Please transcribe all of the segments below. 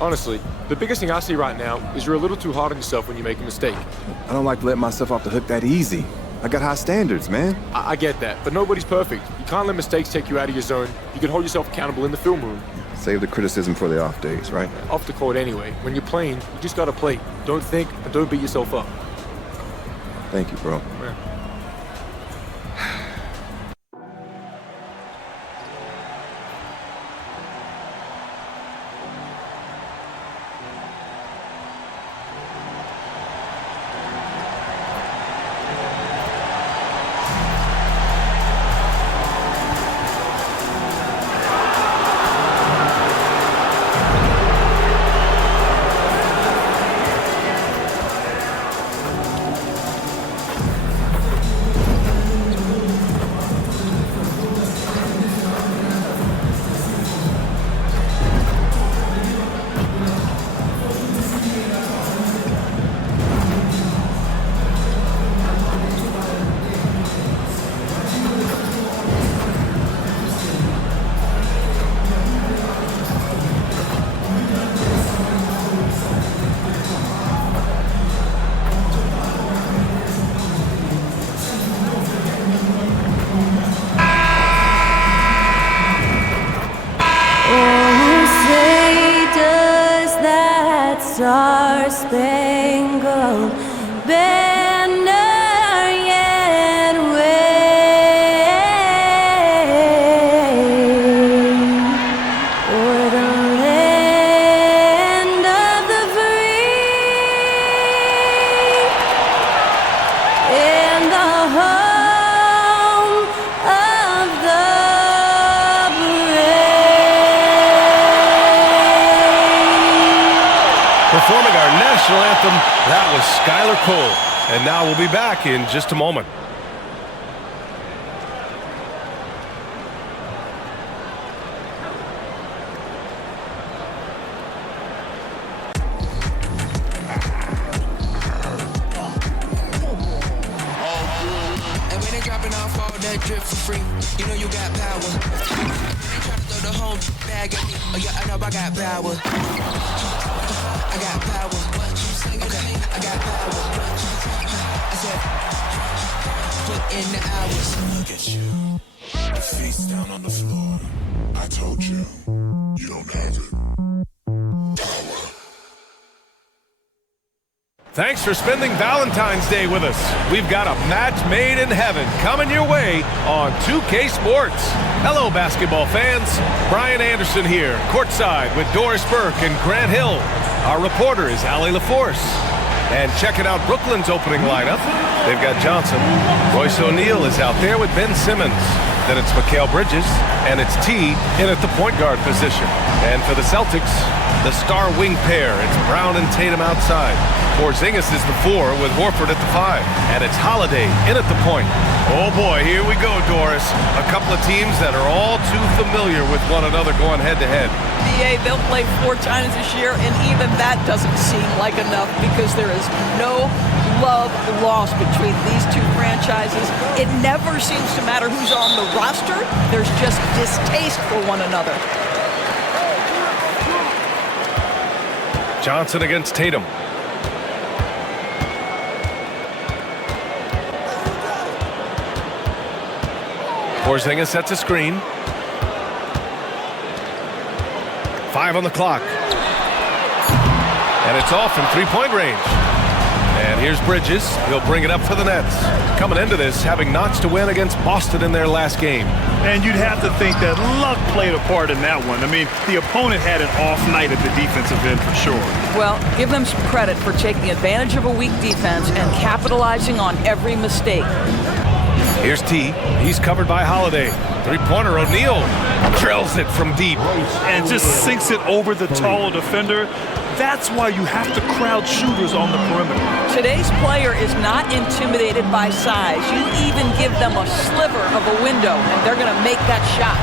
Honestly, the biggest thing I see right now is you're a little too hard on yourself when you make a mistake. I don't like letting myself off the hook that easy. I got high standards, man. I get that, but nobody's perfect. You can't let mistakes take you out of your zone. You can hold yourself accountable in the film room. Save the criticism for the off days, right? Off the court anyway. When you're playing, you just gotta play. Don't think and don't beat yourself up. Thank you, bro. Yeah. Star-spangled banner yet wave o'er the land of the free and the home of the brave. Performing our national anthem, that was Skylar Cole. And now we'll be back in just a moment. And when they dropping off all that drip for free, you know you got power. They try to throw the whole bag at me. Oh yeah, I know I got power. I got power. Okay, I got power. I said, put in the hours. Look at you, face down on the floor. I told you, you don't have it. Thanks for spending Valentine's Day with us. We've got a match made in heaven coming your way on 2K Sports. Hello, basketball fans. Brian Anderson here, courtside with Doris Burke and Grant Hill. Our reporter is Allie LaForce. And checking out Brooklyn's opening lineup, they've got Johnson. Royce O'Neal is out there with Ben Simmons. Then it's Mikal Bridges, and it's T in at the point guard position. And for the Celtics, the star wing pair, it's Brown and Tatum outside. Porzingis is the 4 with Horford at the 5. And it's Holiday in at the point. Oh boy, here we go, Doris. A couple of teams that are all too familiar with one another going head-to-head. They'll play 4 times this year, and even that doesn't seem like enough because there is no love lost between these two franchises. It never seems to matter who's on the roster. There's just distaste for one another. Johnson against Tatum. Porzingis sets a screen. 5 on the clock. And it's off from three-point range. And here's Bridges. He'll bring it up for the Nets. Coming into this, having notched to win against Boston in their last game. And you'd have to think that luck played a part in that one. I mean, the opponent had an off night at the defensive end for sure. Well, give them some credit for taking advantage of a weak defense and capitalizing on every mistake. Here's T. He's covered by Holiday. Three-pointer, O'Neal drills it from deep. And just sinks it over the taller defender. That's why you have to crowd shooters on the perimeter. Today's player is not intimidated by size. You even give them a sliver of a window, and they're going to make that shot.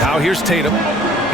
Now here's Tatum.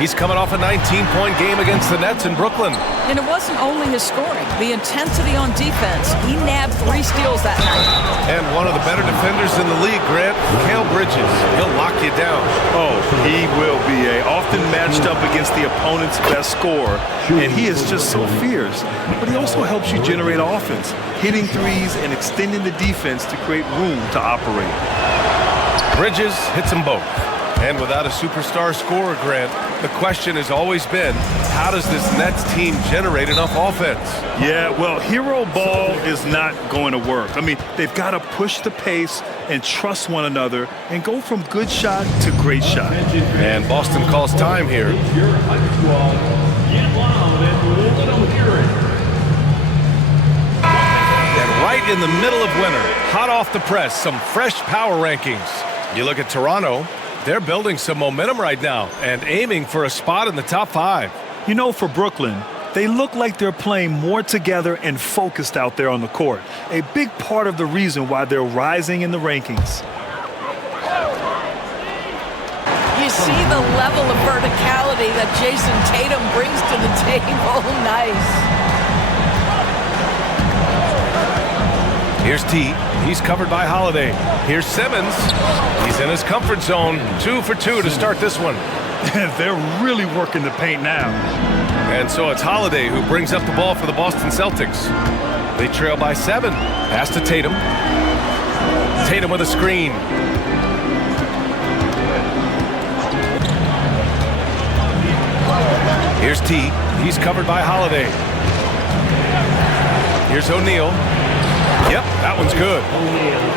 He's coming off a 19-point game against the Nets in Brooklyn. And it wasn't only his scoring. The intensity on defense. He nabbed 3 steals that night. And one of the better defenders in the league, Grant, Mikal Bridges. He'll lock you down. Oh, he will be often matched up against the opponent's best scorer, and he is just so fierce. But he also helps you generate offense, hitting threes and extending the defense to create room to operate. Bridges hits them both. And without a superstar scorer, Grant, the question has always been, how does this Nets team generate enough offense? Yeah, well, hero ball is not going to work. I mean, they've got to push the pace and trust one another and go from good shot to great shot. And Boston calls time here. And right in the middle of winter, hot off the press, some fresh power rankings. You look at Toronto, they're building some momentum right now and aiming for a spot in the top 5. You know, for Brooklyn, they look like they're playing more together and focused out there on the court. A big part of the reason why they're rising in the rankings. You see the level of verticality that Jason Tatum brings to the table. Nice. Here's T. He's covered by Holiday. Here's Simmons. He's in his comfort zone. 2 for 2 to start this one. They're really working the paint now. And so it's Holiday who brings up the ball for the Boston Celtics. They trail by 7. Pass to Tatum. Tatum with a screen. Here's T. He's covered by Holiday. Here's O'Neal. Yep, that one's good.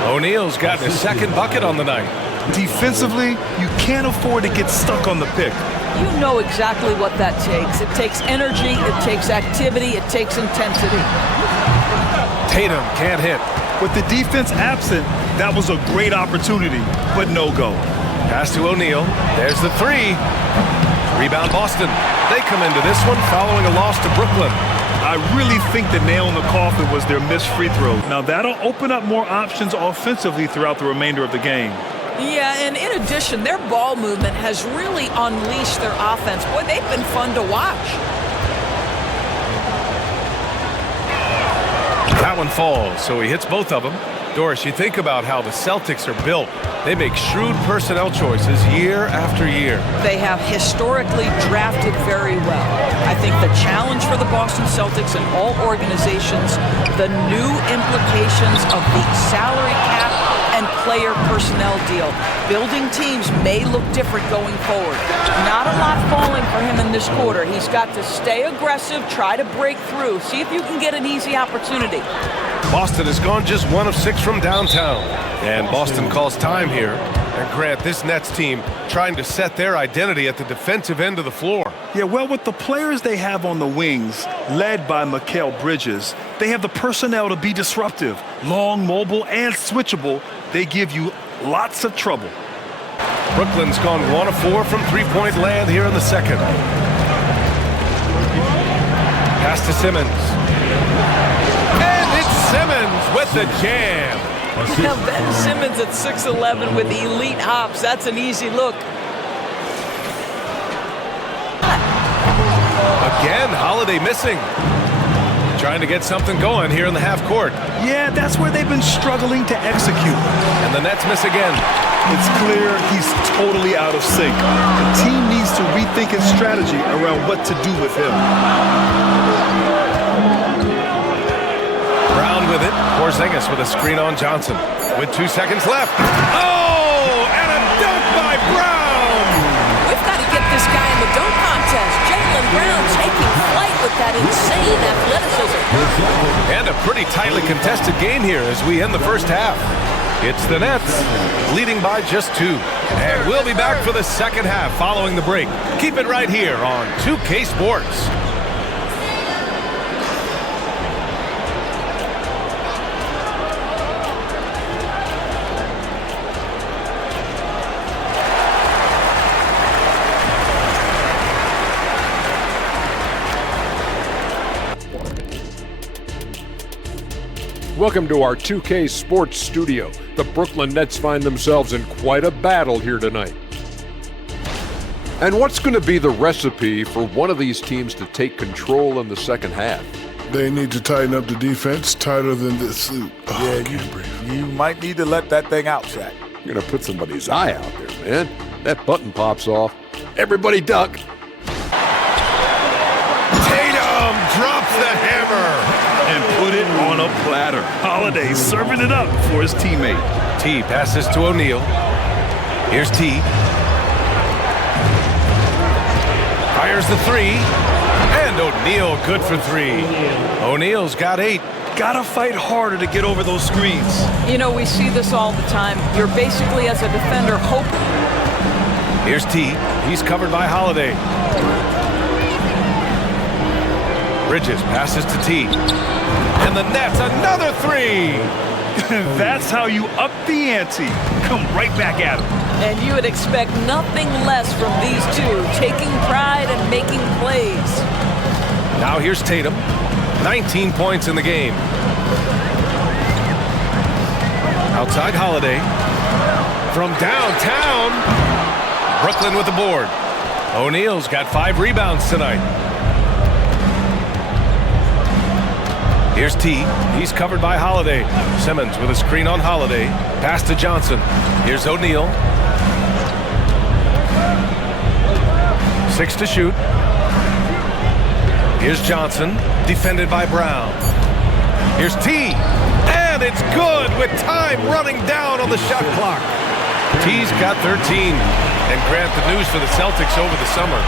O'Neal's gotten his 2nd bucket on the night. Defensively, you can't afford to get stuck on the pick. You know exactly what that takes. It takes energy, it takes activity, it takes intensity. Tatum can't hit. With the defense absent, that was a great opportunity, but no go. Pass to O'Neal. There's the 3. Rebound Boston. They come into this one following a loss to Brooklyn. I really think the nail in the coffin was their missed free throw. Now that'll open up more options offensively throughout the remainder of the game. Yeah, and in addition, their ball movement has really unleashed their offense. Boy, they've been fun to watch. That one falls, so he hits both of them. Doris, you think about how the Celtics are built. They make shrewd personnel choices year after year. They have historically drafted very well. I think the challenge for the Boston Celtics and all organizations, the new implications of the salary cap and player personnel deal. Building teams may look different going forward. Not a lot falling for him in this quarter. He's got to stay aggressive, try to break through, see if you can get an easy opportunity. Boston has gone just 1 of 6 from downtown. And Boston calls time here. And Grant, this Nets team trying to set their identity at the defensive end of the floor. Yeah, well, with the players they have on the wings, led by Mikal Bridges, they have the personnel to be disruptive. Long, mobile, and switchable, they give you lots of trouble. Brooklyn's gone 1 of 4 from three-point land here in the 2nd. Pass to Simmons. And it's Simmons with the jam. Now Ben Simmons at 6'11" with elite hops. That's an easy look. Again, Holiday missing. Trying to get something going here in the half court. Yeah, that's where they've been struggling to execute. And the Nets miss again. It's clear he's totally out of sync. The team needs to rethink its strategy around what to do with him. Brown with it. Porzingis with a screen on Johnson. With 2 seconds left. Oh, and a dunk by Brown! We've got to get this guy in the dunk contest. Jaylen Brown taking flight with that insane athleticism. And a pretty tightly contested game here as we end the first half. It's the Nets leading by just 2. And we'll be back for the second half following the break. Keep it right here on 2K Sports. Welcome to our 2K Sports studio. The Brooklyn Nets find themselves in quite a battle here tonight. And what's going to be the recipe for one of these teams to take control in the second half? They need to tighten up the defense tighter than this suit. Oh, Yeah, I can't breathe. you might need to let that thing out, Shaq. You're going to put somebody's eye out there, man. That button pops off. Everybody duck. Tatum drops the hammer. And put it on a platter. Holiday serving it up for his teammate. T passes to O'Neal. Here's T. Fires the three. And O'Neal good for three. O'Neal's got 8. Gotta fight harder to get over those screens. You know, we see this all the time. You're basically, as a defender, hoping. Here's T. He's covered by Holiday. Bridges passes to T. And the net's another 3. That's how you up the ante. Come right back at him. And you would expect nothing less from these two, taking pride and making plays. Now here's Tatum. 19 points in the game. Outside Holiday. From downtown. Brooklyn with the board. O'Neal's got 5 rebounds tonight. Here's T. He's covered by Holiday. Simmons with a screen on Holiday. Pass to Johnson. Here's O'Neal. 6 to shoot. Here's Johnson, defended by Brown. Here's T. And it's good with time running down on the shot clock. T's got 13. And Grant, the news for the Celtics over the summer,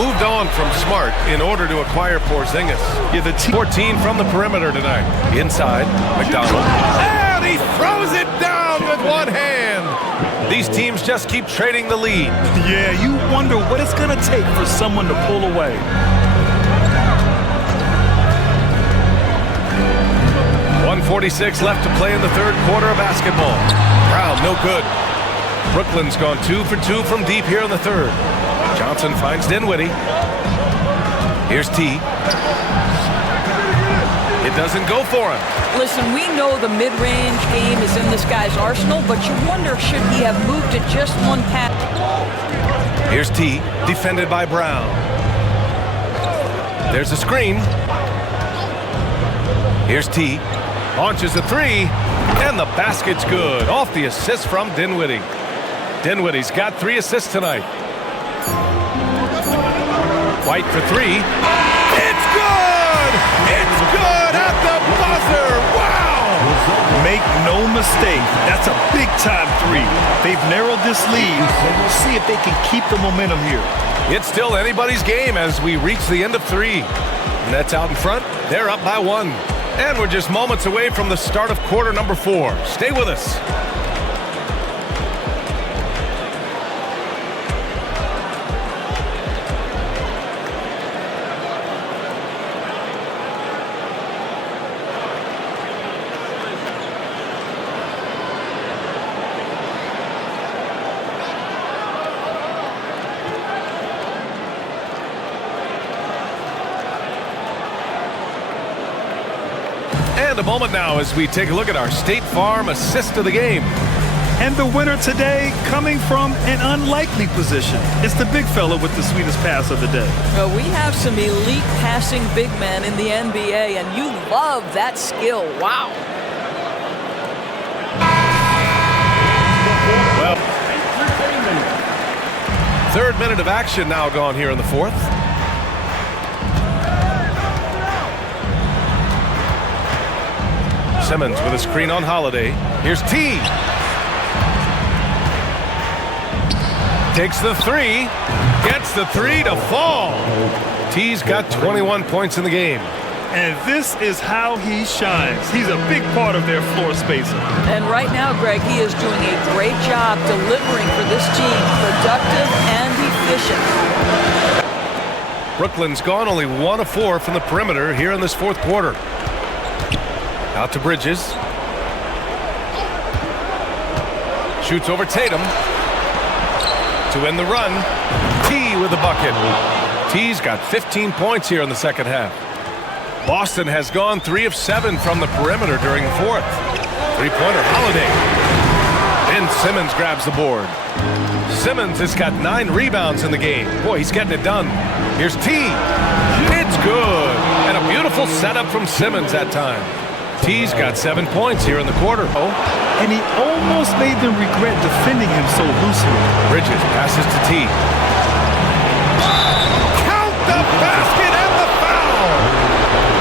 moved on from Smart in order to acquire Porzingis. Yeah, the 14 from the perimeter tonight. Inside, McDonald. And he throws it down with one hand. These teams just keep trading the lead. Yeah, you wonder what it's gonna take for someone to pull away. .146 left to play in the third quarter of basketball. Brown, no good. Brooklyn's gone 2 for 2 from deep here in the third. Johnson finds Dinwiddie. Here's T. It doesn't go for him. Listen, we know the mid-range game is in this guy's arsenal, but you wonder, should he have moved it just one pass? Here's T, defended by Brown. There's a screen. Here's T, launches a 3, and the basket's good. Off the assist from Dinwiddie. Dinwiddie's got 3 assists tonight. White for 3. It's good! It's good at the buzzer! Wow! Make no mistake, that's a big-time 3. They've narrowed this lead, and we'll see if they can keep the momentum here. It's still anybody's game as we reach the end of 3. Nets out in front. They're up by 1. And we're just moments away from the start of quarter number 4. Stay with us. And a moment now as we take a look at our State Farm assist of the game. And the winner today coming from an unlikely position. It's the big fella with the sweetest pass of the day. Well, we have some elite passing big men in the NBA, and you love that skill. Wow. Well, third minute of action now gone here in the fourth. Simmons with a screen on Holiday. Here's T. Takes the 3. Gets the 3 to fall. T's got 21 points in the game. And this is how he shines. He's a big part of their floor spacing. And right now, Greg, he is doing a great job delivering for this team. Productive and efficient. Brooklyn's gone only 1 of 4 from the perimeter here in this fourth quarter. Out to Bridges. Shoots over Tatum. To end the run. T with the bucket. T's got 15 points here in the second half. Boston has gone 3 of 7 from the perimeter during the fourth. Three-pointer Holiday. Ben Simmons grabs the board. Simmons has got 9 rebounds in the game. Boy, he's getting it done. Here's T. It's good. And a beautiful setup from Simmons that time. T's got 7 points here in the quarter. Oh, And he almost made them regret defending him so loosely. Bridges passes to T. Count the basket and the foul.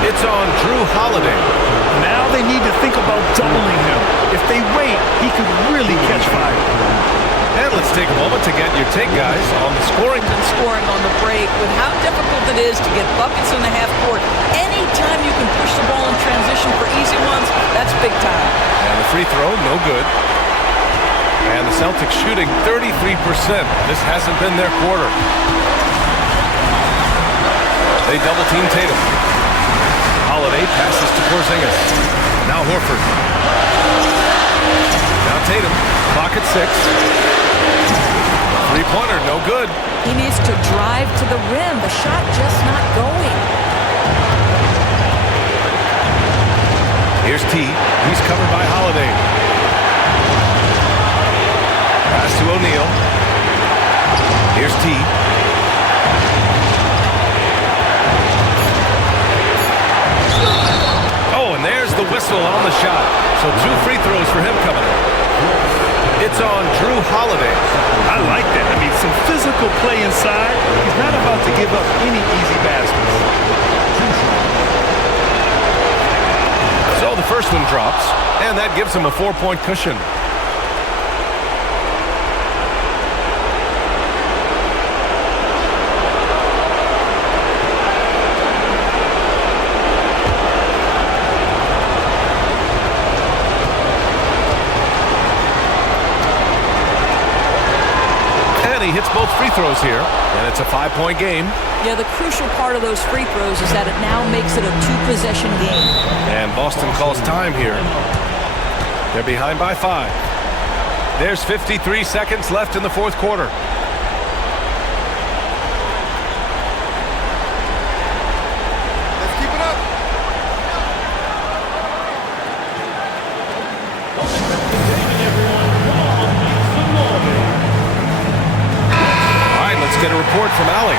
It's on Drew Holiday. Now they need to think about doubling him. If they wait, he could really catch fire. And let's take a moment to get your take, guys, on the scoring. And scoring on the break with how difficult it is to get buckets in the half court. Anytime you can push the ball in transition for easy ones, that's big time. And the free throw, no good. And the Celtics shooting 33%. This hasn't been their quarter. They double team Tatum. Holiday passes to Porzingis. Now Horford. Now Tatum. Clock at 6. Three-pointer, no good. He needs to drive to the rim. The shot just not going. Here's T. He's covered by Holiday. Pass to O'Neal. Here's T. Oh, and there's the whistle on the shot. So 2 free throws for him coming up. It's on Drew Holiday. I like that. I mean, some physical play inside. He's not about to give up any easy baskets. So the first one drops, and that gives him a 4-point cushion. He hits both free throws here, and it's a 5-point game. Yeah, the crucial part of those free throws is that it now makes it a 2-possession game. And Boston calls time here. They're behind by 5. There's 53 seconds left in the fourth quarter. Let's keep it up. Let's get a report from Allie.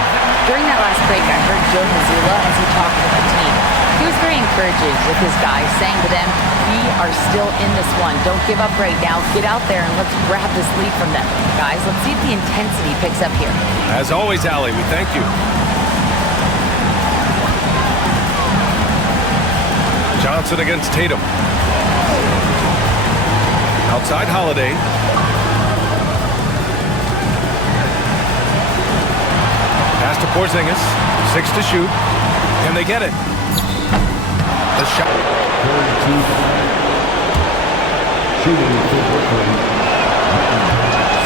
During that last break, I heard Joe Mazzulla as he talked with the team. He was very encouraging with his guys, saying to them, we are still in this one. Don't give up right now. Get out there and let's grab this lead from them. Guys, let's see if the intensity picks up here. As always, Allie, we thank you. Johnson against Tatum. Outside Holiday. Pass to Porzingis. 6 to shoot. And they get it. The shot.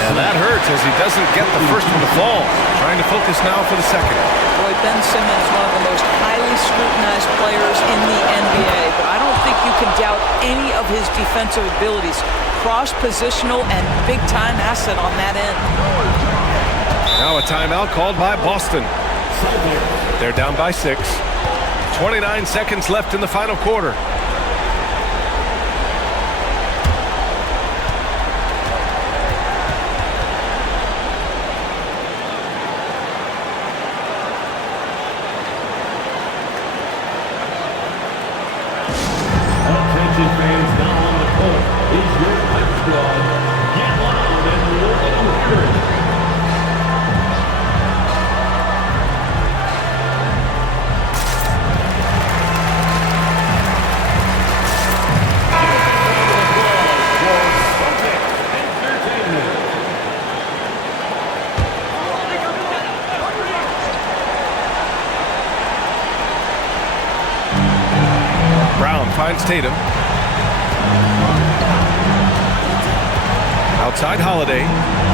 And that hurts as he doesn't get the first one to fall. Trying to focus now for the second. Boy, Ben Simmons, one of the most highly scrutinized players in the NBA, but I don't think you can doubt any of his defensive abilities. Cross-positional and big-time asset on that end. Now a timeout called by Boston. They're down by 6. 29 seconds left in the final quarter. Attention fans, now on the court is your hype squad. Get loud and roll your Finds Tatum. Outside Holiday.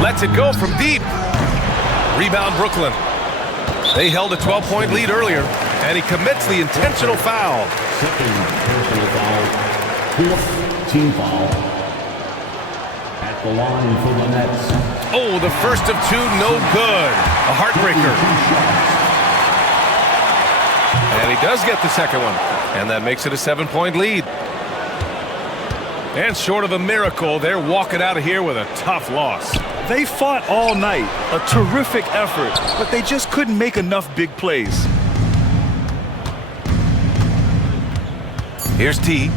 Lets it go from deep. Rebound Brooklyn. They held a 12-point lead earlier, and he commits the intentional foul. Second personal foul. Fourth team foul. At the line for the Nets. Oh, the first of 2, no good. A heartbreaker. And he does get the second one. And that makes it a 7-point lead. And short of a miracle, they're walking out of here with a tough loss. They fought all night, a terrific effort, but they just couldn't make enough big plays. Here's T.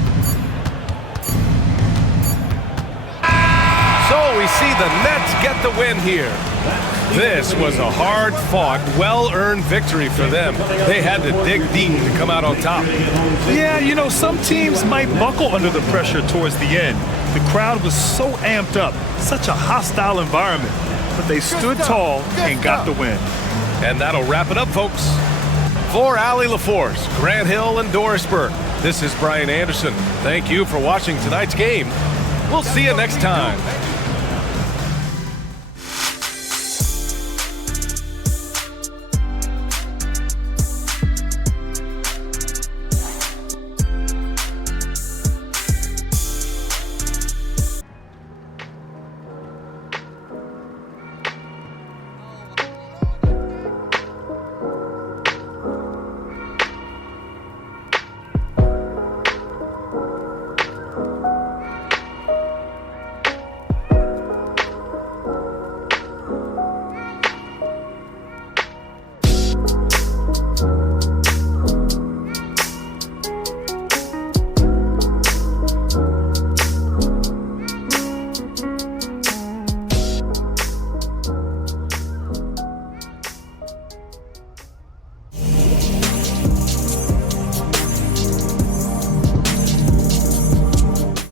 So we see the Nets get the win here. This was a hard-fought, well-earned victory for them. They had to dig deep to come out on top. Yeah, you know, some teams might buckle under the pressure towards the end. The crowd was so amped up, such a hostile environment. But they stood tall and got the win. And that'll wrap it up, folks. For Allie LaForce, Grant Hill, and Dorisburg, this is Brian Anderson. Thank you for watching tonight's game. We'll see you next time.